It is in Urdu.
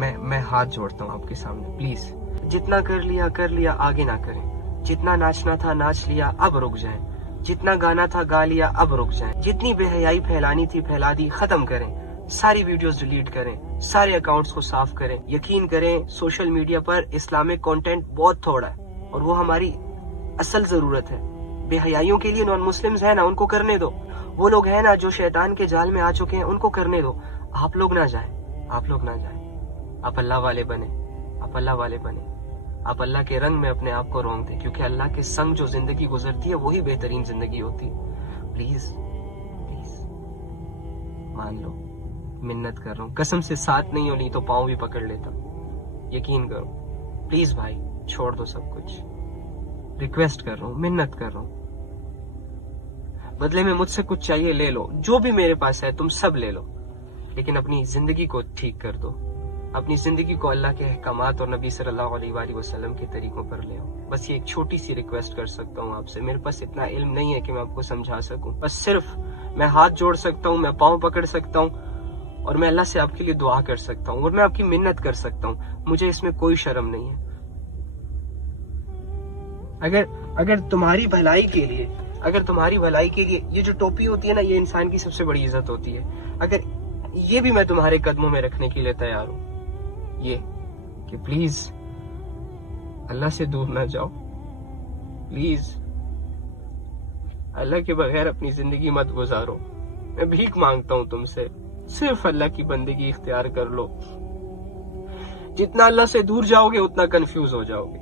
میں ہاتھ جوڑتا ہوں آپ کے سامنے، پلیز جتنا کر لیا آگے نہ کریں، جتنا ناچنا تھا ناچ لیا اب رک جائیں، جتنا گانا تھا گا لیا اب رک جائیں، جتنی بے حیائی پھیلانی تھی پھیلا دی، ختم کریں، ساری ویڈیوز ڈیلیٹ کریں، سارے اکاؤنٹس کو صاف کریں۔ یقین کریں سوشل میڈیا پر اسلامک کنٹینٹ بہت تھوڑا ہے اور وہ ہماری اصل ضرورت ہے۔ بے حیائیوں کے لیے نان مسلمز ہیں نا، ان کو کرنے دو، وہ لوگ ہیں نا جو شیطان کے جال میں آ چکے ہیں، ان کو کرنے دو، آپ لوگ نہ جائیں، آپ لوگ نہ جائیں۔ آپ اللہ والے بنے، آپ اللہ والے بنے، آپ اللہ کے رنگ میں اپنے آپ کو رونگ دیں، کیونکہ اللہ کے سنگ جو زندگی گزرتی ہے وہی بہترین زندگی ہوتی ہے۔ پلیز پلیز مان لو، منت کر رہا ہوں، قسم سے ساتھ نہیں ہونی تو پاؤں بھی پکڑ لیتا، یقین کرو، پلیز بھائی چھوڑ دو سب کچھ، ریکویسٹ کر رہا ہوں، منت کر رہا ہوں، بدلے میں مجھ سے کچھ چاہیے لے لو، جو بھی میرے پاس ہے تم سب لے لو، لیکن اپنی زندگی کو ٹھیک کر دو، اپنی زندگی کو اللہ کے احکامات اور نبی صلی اللہ علیہ وآلہ وسلم کے طریقوں پر لے آؤ۔ بس یہ ایک چھوٹی سی ریکویسٹ کر سکتا ہوں آپ سے، میرے پاس اتنا علم نہیں ہے کہ میں آپ کو سمجھا سکوں، بس صرف میں ہاتھ جوڑ سکتا ہوں، میں پاؤں پکڑ سکتا ہوں، اور میں اللہ سے آپ کے لیے دعا کر سکتا ہوں، اور میں آپ کی منت کر سکتا ہوں، مجھے اس میں کوئی شرم نہیں ہے۔ اگر تمہاری بھلائی کے لیے، اگر تمہاری بھلائی کے لیے یہ جو ٹوپی ہوتی ہے نا، یہ انسان کی سب سے بڑی عزت ہوتی ہے، اگر یہ بھی میں تمہارے قدموں میں رکھنے کے لیے تیار ہوں، یہ کہ پلیز اللہ سے دور نہ جاؤ، پلیز اللہ کے بغیر اپنی زندگی مت گزارو، میں بھیک مانگتا ہوں تم سے، صرف اللہ کی بندگی اختیار کر لو، جتنا اللہ سے دور جاؤ گے اتنا کنفیوز ہو جاؤ گے۔